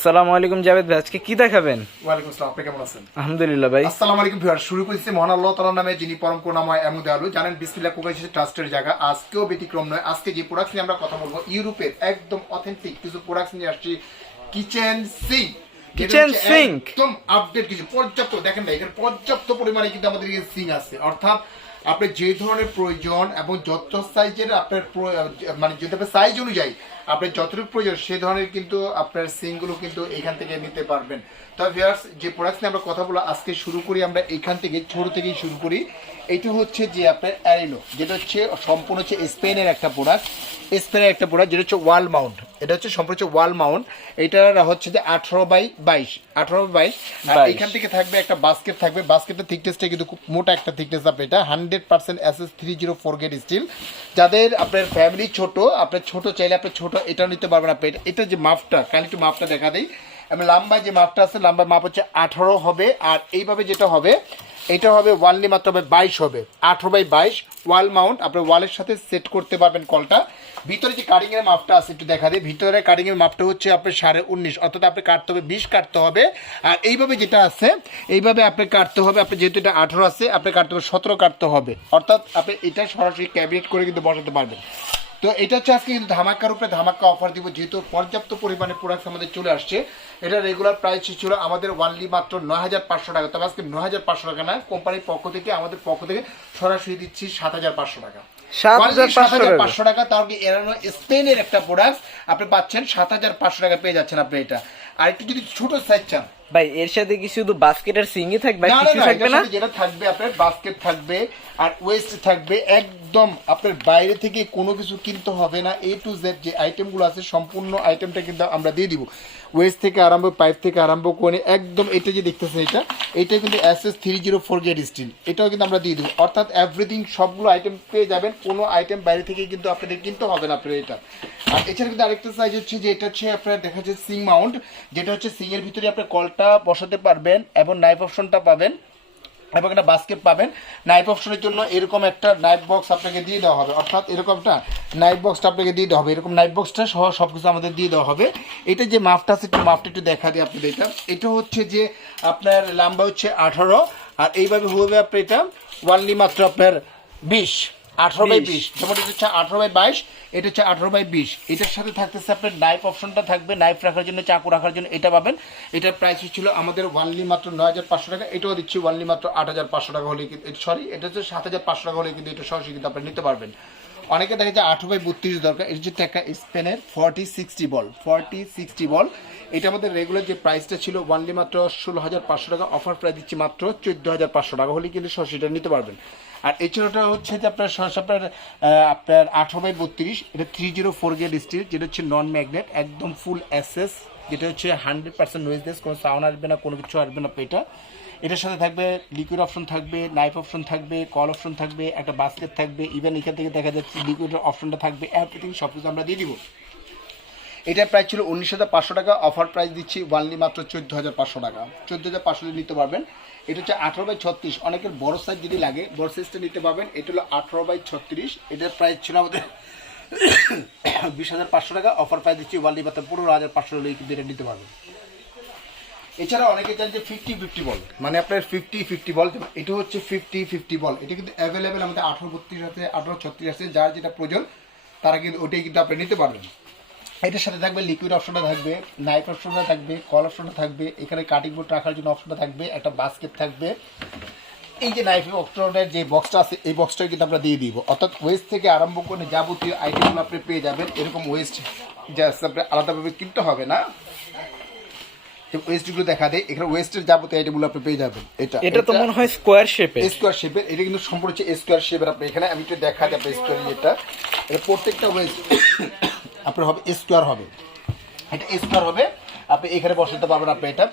আসসালামু আলাইকুম জাভেদ ভাই, আজকে কি দেখাবেন? ওয়ালাইকুম আসসালাম, আপনি কেমন আছেন? আলহামদুলিল্লাহ ভাই। আসসালামু আলাইকুম ভিউয়ার, শুরু করেছি মহান আল্লাহ তাআলার নামে, যিনি পরম করুণাময় এবং দয়ালু। জানেন বিসমিল্লাহ কোরআন ট্রাস্টের জায়গা, আজকেও ব্যতিক্রম নয়। আজকে যে প্রোডাক্ট নিয়ে আমরা কথা বলবো, ইউরোপের একদম অথেন্টিক কিছু প্রোডাক্ট নিয়ে আসছি। কিচেন সিঙ্ক, একদম আপডেট কিছু পর্যাপ্ত, দেখেন না এখানে পর্যাপ্ত পরিমাণে কিন্তু আমাদের সিঙ্ক আছে। অর্থাৎ আপনার যে ধরনের প্রয়োজন এবং যত সাইজের আপনার মানে যদি আপনার সাইজ অনুযায়ী আপনার যতটুকু প্রয়োজন সেই ধরনের কিন্তু আপনার সিঙ্কগুলো কিন্তু এখান থেকে নিতে পারবেন। তো ভিউয়ার্স, যে প্রোডাক্ট নিয়ে আমরা কথা বলা আজকে শুরু করি, আমরা এখান থেকে ছোট থেকেই শুরু করি। এইটা হচ্ছে যে আপনার অ্যারিনো, যেটা হচ্ছে সম্পূর্ণ হচ্ছে স্পেনের একটা প্রোডাক্ট, যেটা হচ্ছে ওয়াল মাউন্ট। এটা হচ্ছে সম্পূর্ণ হচ্ছে ওয়াল মাউন্ট। এটা হচ্ছে যে 18x22, এখান থেকে থাকবে একটা বাস্কেট থাকবে। বাস্কেটের থিকনেসটা কিন্তু খুব মোটা একটা থিকনেস। আপনি এটা 100% SS304 গ্রেড স্টিল। যাদের আপনার ফ্যামিলি ছোট, আপনার ছোট চাইলে আপনি ছোট এটাও নিতে পারবেন। আপনি এটা যে মাপটা, কাল একটু মাপটা দেখা দেয়। আমি লম্বায় যে মাপটা আছে, লম্বায় মাপ হচ্ছে 18 হবে। আর এইভাবে যেটা হবে, এটা হবে ওয়ানলি মাত্র হবে 22 হবে, 18x22 ওয়াল মাউন্ট। আপনার ওয়ালের সাথে সেট করতে পারবেন কলটা। ভিতরে যে কাটিং এর মাপটা আছে একটু দেখা দিই। ভিতরে কাটিং এর মাপটা হচ্ছে আপনার 19.5, অর্থাৎ আপনি কাটতে হবে 20 কাটতে হবে। আর এইভাবে যেটা আছে, এইভাবে আপনি কাটতে হবে। আপনি যেহেতু এটা 18 আছে, আপনি কাটতে হবে 17 কাটতে হবে। অর্থাৎ আপনি এটা সরাসরি ক্যাবিনেট করে কিন্তু বসাতে পারবেন। তো এটা হচ্ছে আজকে কিন্তু ধামাকার উপরে ধামাকা অফার দিব, যেহেতু পর্যাপ্ত পরিমাণে প্রোডাক্ট আমাদের চলে আসছে। এটা রেগুলার প্রাইস ছিল আমাদের ওয়ানলি মাত্র 9,500 টাকা। তবে আজকে 9,500 টাকা না, কোম্পানির পক্ষ থেকে আমাদের পক্ষ থেকে সরাসরি দিচ্ছি 7,500 টাকা। 7,500 টাকা, তাও কি এরানো স্পেনের একটা প্রোডাক্ট আপনি পাচ্ছেন 7,500 টাকা পেয়ে যাচ্ছেন আপনি এটা। আর একটু যদি ছোট সাইজ চান ভাই, এর সাথে কি শুধু বাস্কেটের সিঙ্গি থাকবে, কিছু থাকবে না? যেটা থাকবে আপনার বাস্কেট থাকবে আর ওয়েস্ট থাকবে। একদম আপনার বাইরে থেকে কোনো কিছু কিনতে হবে না। A to Z যে আইটেমগুলো আছে সম্পূর্ণ আইটেমটা কিন্তু আমরা দিয়ে দিব। ওয়েস্ট থেকে আরম্ভ, পাইপ থেকে আরম্ভ করে একদম এটা যে দেখতেছেন এটা কিন্তু SS304 গ্রেড স্টিল, এটাও কিন্তু আমরা দিয়ে দিব। অর্থাৎ এভরিথিং সবগুলো আইটেম পেয়ে যাবেন, কোনো আইটেম বাইরে থেকে কিন্তু আপনাদের কিনতে হবে না আপনার এটা। আর এছাড়া কিন্তু আরেকটা সাইজ হচ্ছে যে এটা হচ্ছে আপনার দেখা যাচ্ছে সিং মাউন্ট, যেটা হচ্ছে সিংয়ের ভিতরে আপনার কলটা বসাতে পারবেন এবং নাইফ অপশনটা পাবেন এবং একটা বাস্কেট পাবেন। নাইফ অপশনের জন্য এরকম একটা নাইফ বক্স আপনাকে দিয়ে দেওয়া হবে। অর্থাৎ এরকম একটা নাইফ বক্সটা আপনাকে দিয়ে দেওয়া হবে, এরকম নাইফ বক্সটা সহ সব কিছু আমাদের দিয়ে দেওয়া হবে। এটা যে মাপটা আছে, একটু মাপটা একটু দেখা দিই আপনাদের। এটা হচ্ছে যে আপনার লম্বা হচ্ছে 18, আর এইভাবে হবে আপনার এটা ওয়ানলি মাত্র আপনার 20, 18x20। যেমন এটা হচ্ছে 18x22, এটা হচ্ছে 18x20। এটার সাথে থাকতেছে আপনার নাইফ অপশনটা থাকবে, নাইফ রাখার জন্য, চাকু রাখার জন্য এটা পাবেন। এটার প্রাইস ছিল আমাদের ওয়ানলি মাত্র 9,500 টাকা। এটাও দিচ্ছি ওয়ানলি মাত্র 8,500 টাকা হলে, সরি এটা হচ্ছে 7,500 টাকা হলে কিন্তু এটা সরাসরি কিন্তু আপনি নিতে পারবেন। অনেকে দেখা যায় 18x32 দরকার। এটা হচ্ছে একটা স্পেনের 40-60 বল। এটা আমাদের রেগুলার যে প্রাইসটা ছিল ওয়ানলি মাত্র 16,500 টাকা, অফার প্রাইস দিচ্ছি মাত্র 14,500 টাকা হলে কিন্তু সরাসরি এটা নিতে পারবেন। আর এছাড়াটা হচ্ছে যে আপনার আপনার 18x32, এটা 304 গ্রেড স্টিল, যেটা হচ্ছে নন ম্যাগনেট, একদম ফুল SS, যেটা হচ্ছে 100% নোয়েজলেস, কোনো সাউন্ড আসবে না, কোনো কিছু আসবে না। এটার সাথে থাকবে লিকুইড অপশন থাকবে, নাইফ অপশন থাকবে, কল অপশন থাকবে, একটা বাস্কেট থাকবে, ইভেন এখান থেকে দেখা যাচ্ছে লিকুইডের অপশনটা থাকবে। এভরিথিং সব কিছু আমরা দিয়ে দিব। এটার প্রাইস ছিল 19,500 টাকা, অফার প্রাইস দিচ্ছি ওয়ানলি মাত্র 14,500 টাকা। 14,500 নিতে পারবেন। এটা হচ্ছে 18x36, অনেকের বড় সাইজ যদি লাগে বড় সাইজটা নিতে পারবেন। এটা হলো 18x36, এটার প্রাইস ছিল আমাদের 20,500 টাকা, অফার প্রাইস দিচ্ছি ওয়ানলি মাত্র 15,500 হলে কিন্তু এটা নিতে পারবেন। এছাড়া অনেকে চান যে 50-50 বল, মানে আপনার 50-50 বল, এটা হচ্ছে 50-50 বল। এটা কিন্তু অ্যাভেলেবেল আমাদের 18-32 আছে, 18-36 আছে। যার যেটা প্রয়োজন তারা কিন্তু ওটাই কিন্তু আপনি নিতে পারবেন। এটার সাথে থাকবে লিকুইড অপশনটা থাকবে, নাইফ অপশনটা থাকবে, কল অপশনটা থাকবে, এখানে কাটিং বোর্ড রাখার জন্য অপশনটা থাকবে, একটা বাস্কেট থাকবে। এই যে নাইফ অপশনের যে বক্সটা আছে, এই বক্সটা কিন্তু আমরা দিয়ে দিব। অর্থাৎ ওয়েস্ট থেকে আরম্ভ করে যাবতীয় আইটেমগুলো আপনি পেয়ে যাবেন। এরকম ওয়েস্ট জাস্ট আপনি আলাদাভাবে কিনতে হবে না। ওয়েস্টগুলো দেখা দেয়, এখানে ওয়েস্টের যাবতীয় আইটেমগুলো আপনি পেয়ে যাবেন। এটা তো মনে হয় স্কোয়ার শেপের। এটা কিন্তু সম্পূর্ণ হচ্ছে স্কোয়ার শেপের। আপনি এখানে আমি একটু দেখা দিই আপনার স্কোয়ার এটা প্রত্যেকটা ওয়েস্ট আপনার হবে স্কোয়ার হবে, এটা স্কোয়ার হবে। আপনি এখানে বসাতে পারবেন আপনি এটা।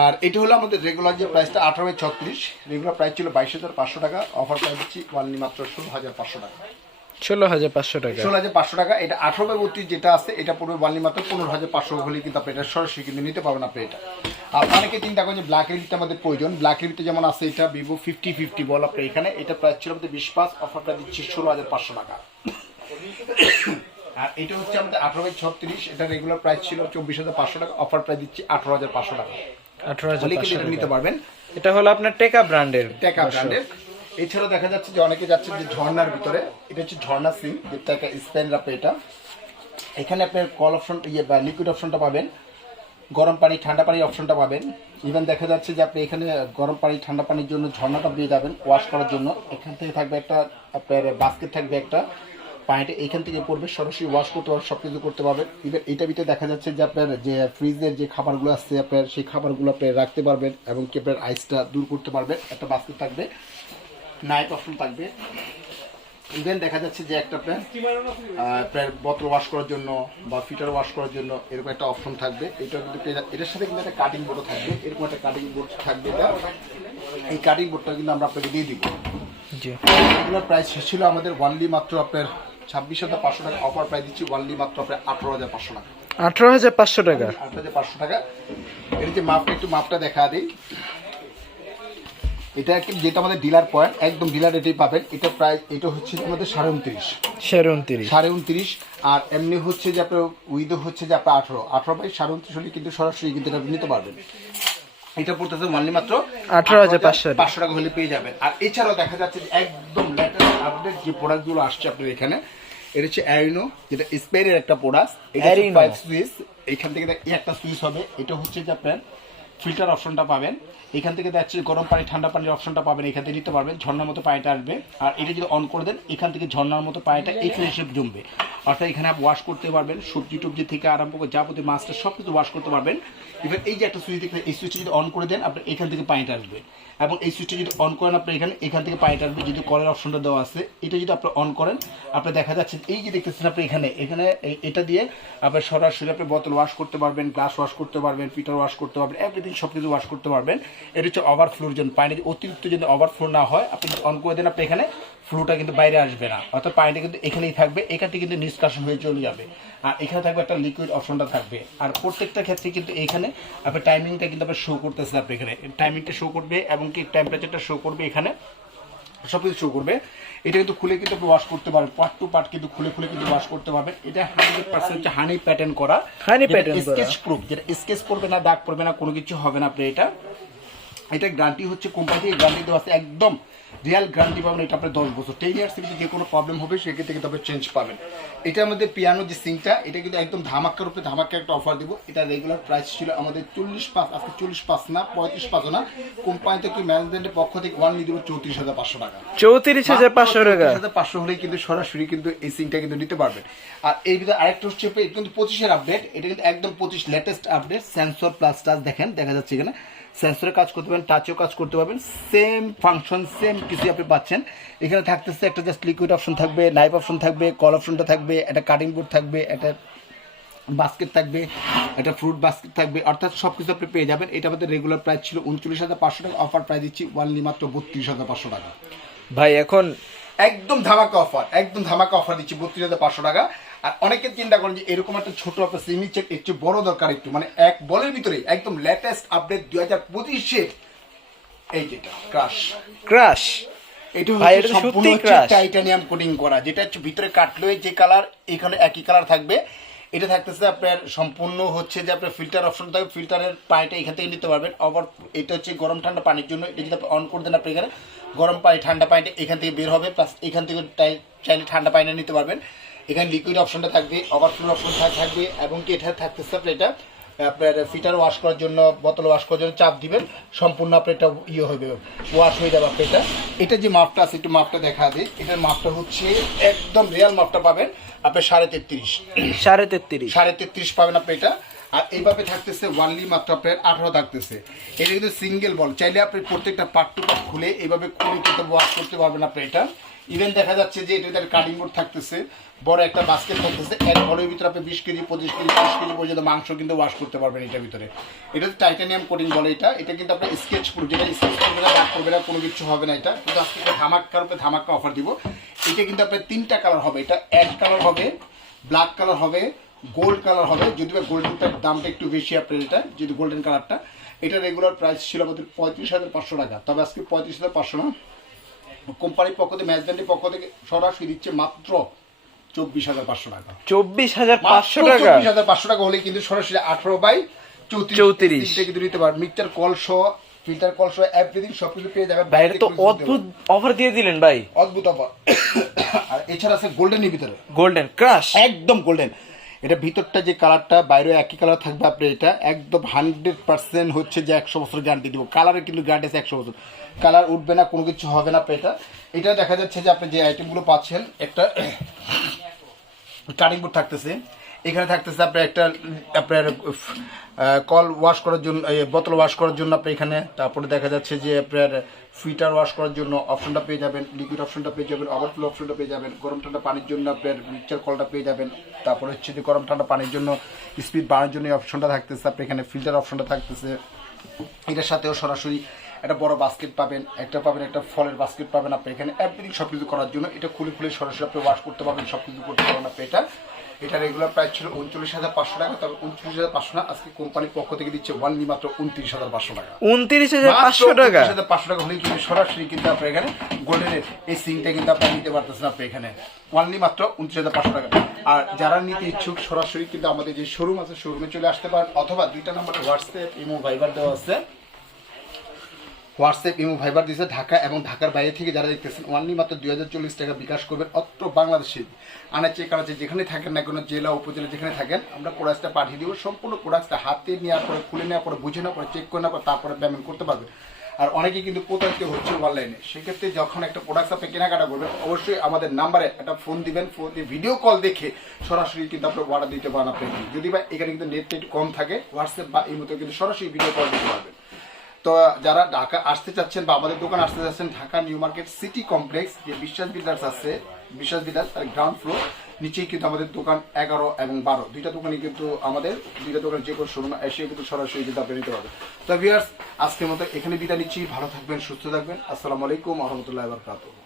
আর এটা হলো আমাদের রেগুলার যে প্রাইসটা 18x36, রেগুলার প্রাইস ছিল 22,500 টাকা, অফার প্রাইস দিচ্ছি ওয়ানলি মাত্র 16,500 টাকা। 16,500 টাকা, 16,500 টাকা। এটা 18x32 যেটা আছে, এটা পড়বে ওয়ানলি মাত্র 15,500 হলে কিন্তু আপনি এটা সরাসরি কিন্তু নিতে পারবেন আপনি এটা। আর অনেকে চিন্তা করেন যে ব্ল্যাক রিভিতে আমাদের প্রয়োজন, ব্ল্যাক রিভিতে যেমন আছে এটা ভিভো 50-50 বল আপনার এখানে, এটা প্রাইস ছিল আমাদের 25, অফারটা দিচ্ছি 16,500 টাকা। আর এটা হচ্ছে আমাদের 18x36, এটা রেগুলার প্রাইস ছিল 24,500 টাকা, অফার প্রাইস দিচ্ছি 18,500 টাকা। 18,500 এটা নিতে পারবেন। এটা হলো আপনার টেকা ব্র্যান্ডের। এছাড়াও দেখা যাচ্ছে যে অনেকে যাচ্ছে যে ঝর্ণার ভিতরে, এটা হচ্ছে ঝর্ণা সিম, যেটা একটা স্প্যান রাপে। এটা এখানে আপনার কল অপশন বা লিকুইড অপশনটা পাবেন, গরম পানি ঠান্ডা পানির অপশনটা পাবেন। ইভেন দেখা যাচ্ছে যে আপনি এখানে গরম পানি ঠান্ডা পানির জন্য ঝর্ণাটা পেয়ে যাবেন ওয়াশ করার জন্য। এখান থেকে থাকবে একটা আপনার বাস্কেট, থাকবে একটা পানিটা এখান থেকে পড়বে, সরাসরি ওয়াশ করতে পারবেন, সব কিছু করতে পারবেন। ইভেন এইটার ভিতরে দেখা যাচ্ছে যে আপনার যে ফ্রিজের যে খাবারগুলো আসছে আপনার সেই খাবারগুলো আপনি রাখতে পারবেন এবং কি আপনার আইসটা দূর করতে পারবেন। একটা বাস্কেট থাকবে, নাইট অপশন থাকবে। ইভেন দেখা যাচ্ছে যে একটা আপনার বোতল ওয়াশ করার জন্য বা ফিটার ওয়াশ করার জন্য এরকম একটা অপশন থাকবে। এটা কিন্তু এটার সাথে কিন্তু একটা কাটিং বোর্ডও থাকবে, এরকম একটা কাটিং বোর্ড থাকবে। এটা এই কাটিং বোর্ডটা কিন্তু আমরা আপনাকে দিয়ে দিব। এগুলোর প্রাইস ছিল আমাদের ওয়ানলি মাত্র আপনার 26,500 টাকা, অফার প্রাইস দিচ্ছি ওয়ানলি মাত্র আপনার 18,500 টাকা। 18,500 টাকা, 18,500 টাকা। এর যে মাপটা, একটু মাপটা দেখা দিই। এটা যেটা আমাদের ডিলার পয়েন্ট, একদম ডিলার রেটেই পাবেন। এটা প্রাইস, এটা হচ্ছে আমাদের 29.5, আর এমনি হচ্ছে যে আপনার উইথও হচ্ছে যে আপনার 18 হলে কিন্তু সরাসরি কিন্তু এটা নিতে পারবেন। এটা পড়তেছে মানলি মাত্র 18,500 টাকা হলে পেয়ে যাবেন। আর এছাড়াও দেখা যাচ্ছে যে একদম লেটেস্ট আপডেট যে প্রোডাক্টগুলো আসছে আপনার এখানে, এটা হচ্ছে অ্যারিনো, যেটা স্পেনের একটা প্রোডাক্ট। এটা 5 সুইচ, এখান থেকে একটা সুইচ হবে। এটা হচ্ছে যে আপনার ফিল্টার অপশনটা পাবেন, এখান থেকে যাচ্ছে গরম পানি ঠান্ডা পানির অপশনটা পাবেন, এখান থেকে নিতে পারবেন। ঝর্ণার মতো পানিটা আসবে, আর এটা যদি অন করে দেন এখান থেকে ঝর্ণার মতো পানিটা এখানে এসে জমবে। অর্থাৎ এখানে আপনি ওয়াশ করতে পারবেন, সবজি টুবজি থেকে আরম্ভ করে যাবতীয় মাছটা সব কিছু ওয়াশ করতে পারবেন। এবার এই যে একটা সুইচ দেখবেন, এই সুইচটা যদি অন করে দেন আপনার এখান থেকে পানিটা আসবে, এবং এই সুইচটা যদি অন করেন আপনি এখান থেকে পানিটা আসবে। যদি কলের অপশনটা দেওয়া আছে, এটা যদি আপনি অন করেন আপনি দেখা যাচ্ছে এই যে দেখতেছেন আপনি এখানে এটা দিয়ে আপনি সরাসরি আপনি বোতল ওয়াশ করতে পারবেন, গ্লাস ওয়াশ করতে পারবেন, পিটার ওয়াশ করতে পারবেন, এভরিথিং সব কিছু ওয়াশ করতে পারবেন। এটা হচ্ছে ওভারফ্লোর জন্য, পানি অতিরিক্ত যদি ওভারফ্লো না হয় আপনি অন করে দেন আপনি এখানে ফ্লোটা কিন্তু বাইরে আসবে না, অর্থাৎ পানিটা কিন্তু এখানেই থাকবে, এখান থেকে কিন্তু নিষ্কাশন হয়ে চলে যাবে। আর এখানে থাকবে একটা লিকুইড অপশনটা থাকবে। আর প্রত্যেকটা ক্ষেত্রে কিন্তু এখানে আপনার টাইমিংটা কিন্তু আপনার শো করতেছে, আপনি এখানে টাইমিংটা শো করবে এবং কি টেম্পারেচারটা শো করবে, এখানে সব কিছু শো করবে। এটা কিন্তু খুলে কিন্তু আপনি ওয়াশ করতে পারবেন, পার্ট টু পার্ট কিন্তু খুলে কিন্তু ওয়াশ করতে পারবেন। এটা 100% হচ্ছে হানি প্যাটার্ন করা, স্কেচ প্রুফ, যেটা স্কেচ করবে না, দাগ পড়বে না, কোনো কিছু হবে না। আপনি এটা গ্যারান্টি হচ্ছে কোম্পানি থেকে গ্যারান্টি দেওয়া আছে, একদম রিয়াল গ্যারান্টি পাবেন। এটা আপনার 10 বছর, 10 ইয়ার্স থেকে যে কোনো প্রবলেম হবে সেক্ষেত্রে কিন্তু আপনি চেঞ্জ পাবেন। এটার মধ্যে পিয়ানো যে সিংটা, এটা কিন্তু একদম ধামাক্কার উপরে ধামাক্কা একটা অফার দিব। এটা রেগুলার প্রাইস ছিল আমাদের 45, আজকে 45 না 35 না, কোম্পানি থেকে ম্যানেজমেন্টের পক্ষ থেকে ওয়ানলি দিব 34,500 টাকা। 34,500 টাকা, 34,500 হলেই কিন্তু সরাসরি কিন্তু এই সিংটা কিন্তু নিতে পারবেন। আর এই ভিতরে আরেকটা হচ্ছে এটা কিন্তু 25-এর আপডেট, এটা কিন্তু একদম 25 latest update, sensor plus touch. দেখেন দেখা যাচ্ছে এখানে সেন্সরে কাজ করতে পারবেন, টাচেও কাজ করতে পারবেন, সেম ফাংশন সেম কিছু আপনি পাচ্ছেন। এখানে থাকতেছে একটা জাস্ট লিকুইড অপশন থাকবে, নাইফ অপশন থাকবে, কল অপশনটা থাকবে, একটা কাটিং বোর্ড থাকবে, একটা বাস্কেট থাকবে, একটা ফ্রুট বাস্কেট থাকবে, অর্থাৎ সব কিছু আপনি পেয়ে যাবেন। এটা আমাদের রেগুলার প্রাইস ছিল 39,500 টাকা, অফার প্রাইস দিচ্ছি ওয়ানলি মাত্র 32,500 টাকা। ভাই এখন একদম ধামাকা অফার দিচ্ছি 32,500 টাকা। আর অনেকে চিন্তা করেন যে এরকম একটা ছোট আপনার সিমি চেক একটু বড় দরকার, একটু মানে এক বলের ভিতরে একদম লেটেস্ট আপডেট 2025-এর এই যেটা ক্রাশ, এটা হচ্ছে সম্পূর্ণ টাইটানিয়াম কোটিং করা, যেটা হচ্ছে ভিতরে কাটলে যে কালার এখানে একই কালার থাকবে। এটা থাকতেছে আপনার সম্পূর্ণ হচ্ছে যে আপনার ফিল্টার অপশন থাকবে, ফিল্টারের পানিটা এখান থেকে নিতে পারবেন। আবার এটা হচ্ছে গরম ঠান্ডা পানির জন্য, এটা যদি আপনি অন করে দেন আপনি এখানে গরম পানি ঠান্ডা পানিটা এখান থেকে বের হবে, প্লাস এখান থেকে চাইলে ঠান্ডা পানি নিতে পারবেন। এখানে লিকুইড অপশনটা থাকবে, ওভারফ্লো অপশন থাকবে, এবং কি এটা থাকতেছে আপনার এটা আপনার ফিটার ওয়াশ করার জন্য, বোতল ওয়াশ করার জন্য চাপ দিবেন, সম্পূর্ণ আপনার এটা হবে ওয়াশ হয়ে যাবে। আপনি এটা যে মাপটা আছে একটু মাপটা দেখা দিই। এটার মাপটা হচ্ছে একদম রিয়াল মাপটা পাবেন আপনি 33.5 পাবেন আপনি এটা। আর এইভাবে থাকতেছে ওয়ানলি মাত্র আপনার 18 থাকতেছে। এটা কিন্তু সিঙ্গেল বল, চাইলে আপনি প্রত্যেকটা পার্ট টু পার্ট খুলে এইভাবে খুলে কিন্তু ওয়াশ করতে পারবেন আপনি এটা। ইভেন দেখা যাচ্ছে যে এটা কাটিং বোর্ড থাকতেছে, বড় একটা বাস্কেট থাকতেছে, এক বড়ের ভিতরে আপনি 20 কেজি 25 কেজি 30 কেজি পর্যন্ত মাংস কিন্তু ওয়াশ করতে পারবেন এটার ভিতরে। এটা হচ্ছে টাইটানিয়াম কোটিং বলে এটা কিন্তু আপনার স্কেচ প্রুফ, যেটা স্কেচ করবে না, দাগ করবে না, কোনো কিছু হবে না। এটা কিন্তু আজকে ধামাক্কার উপরে ধামাক্কা অফার দিব। এটা কিন্তু আপনার 3টা কালার হবে, এটা অ্যাশ কালার হবে, ব্ল্যাক কালার হবে, গোল্ড কালার হবে। যদি বা গোল্ডেনটার দামটা একটু বেশি আপনার, এটা যদি গোল্ডেন কালারটা, এটা রেগুলার প্রাইস ছিল আমাদের 35,500 টাকা, তবে আজকে 35,500 না, কোম্পানির পক্ষ থেকে ম্যানেজমেন্টের পক্ষ থেকে সরাসরি দিচ্ছে মাত্র 24,500 টাকা। 24,500 টাকা, 24,500 টাকা হলে কিন্তু সরাসরি 18/34 কিন্তু নিতে পারবেন। মিক্সচার কল সহ, ফিল্টার কল সহ এভরিথিং সবকিছু পেয়ে যাবেন। বাইরে তো অদ্ভুত অফার দিয়ে দিলেন ভাই, অদ্ভুত অফার। আর এছাড়া আছে গোল্ডেনের ভিতরে, গোল্ডেন ক্রাশ, একদম গোল্ডেন। এটা ভিতরটা যে কালারটা, বাইরে একই কালার থাকবে। আপনি এটা একদম 100% হচ্ছে যে 100 বছর গ্যারান্টি দিব। কালারের কিন্তু গ্যারান্টি আছে 100 বছর, কালার উঠবে না, কোনো কিছু হবে না। আপনি এটা দেখা যাচ্ছে যে আপনি যে আইটেমগুলো পাচ্ছেন, একটা কাটিং বোর্ড থাকতেছে, এখানে থাকতেছে আপনার একটা আপনার কল ওয়াশ করার জন্য, বোতল ওয়াশ করার জন্য আপনি এখানে, তারপরে দেখা যাচ্ছে যে আপনার ফিল্টার ওয়াশ করার জন্য অপশনটা পেয়ে যাবেন, লিকুইড অপশনটা পেয়ে যাবেন, ওভারফ্লো অপশনটা পেয়ে যাবেন, গরম ঠান্ডা পানির জন্য আপনার মিক্সচার কলটা পেয়ে যাবেন, তারপরে হচ্ছে যে গরম ঠান্ডা পানির জন্য স্পিড বাড়ানোর জন্য অপশনটা থাকতেছে, আপনি এখানে ফিল্টার অপশনটা থাকতেছে। এটার সাথেও সরাসরি একটা বড় বাস্কেট পাবেন, একটা ফলের বাস্কেট পাবেন। আপনি এখানে এভরিথিং সব কিছু করার জন্য এটা খুলে সরাসরি আপনি ওয়াশ করতে পারবেন, সব কিছু করতে পারবেন। আপনি এটা রেগুলার প্রাইস ছিল 39,500 টাকা, তবে 39,500 না, আজকে কোম্পানির পক্ষ থেকে দিচ্ছে ওয়ানলি মাত্র 29,500 টাকা। 29,500 টাকা, 29,500 টাকা হলেই কিন্তু সরাসরি কিন্তু আপনি এখানে গোল্ডেনের এই সিংটা কিন্তু আপনি নিতে পারতেছেন। আপনি এখানে ওয়ানলি মাত্র 29,500 টাকা। আর যারা নিতে ইচ্ছুক সরাসরি কিন্তু আমাদের যে শোরুম আছে, শোরুমে চলে আসতে পারেন, অথবা 2টা নম্বরে হোয়াটসঅ্যাপ ইমো ভাইবার দেওয়া আছে। হোয়াটসঅ্যাপ ইমো ভাইবার দিয়েছে ঢাকা এবং ঢাকার বাইরে থেকে যারা দেখতেছেন, ওয়ানলি মাত্র 2,040 টাকা বিকাশ করবেন। অত্র বাংলাদেশে আনাচে কানাচে যেখানে থাকেন না, কোনো জেলা উপজেলা যেখানে থাকেন, আমরা প্রোডাক্টটা পাঠিয়ে দিব। সম্পূর্ণ প্রোডাক্টটা হাতে নেওয়ার পরে, খুলে নেওয়ার পরে, বুঝে নেওয়ার পরে, চেক করে নেওয়ার পর তারপরে পেমেন্ট করতে পারবেন। আর অনেকেই কিন্তু প্রতারিত হচ্ছে অনলাইনে, সেক্ষেত্রে যখন একটা প্রোডাক্ট আপনি কেনাকাটা করবেন, অবশ্যই আমাদের নাম্বারে একটা ফোন দিবেন, ফোন দিয়ে ভিডিও কল দেখে সরাসরি কিন্তু আপনি অর্ডার দিতে পারেন। আপনি যদি বা এখানে কিন্তু নেট একটু কম থাকে, হোয়াটসঅ্যাপ বা এই মতো কিন্তু সরাসরি ভিডিও কল দিতে পারবেন। তো যারা ঢাকা আসতে চাচ্ছেন বা আমাদের দোকান আসতে চাচ্ছেন, Dhaka new market city complex যে বিশ্বাস বিল্ডার্স আছে, বিশ্বাস বিল্ডার্স তার গ্রাউন্ড ফ্লোর নিচেই কিন্তু আমাদের দোকান 11 এবং 12, দুইটা দোকানই কিন্তু আমাদের, দুইটা দোকান যে কোনো শোরুম এসে কিন্তু সরাসরি কিন্তু আপনি নিতে পারবেন। তো ভিউয়ার্স, আজকের মতো এখানে বিদায় নিচ্ছি। ভালো থাকবেন, সুস্থ থাকবেন। আসসালামু আলাইকুম ওয়া রাহমাতুল্লাহি ওয়া বারাকাতুহু।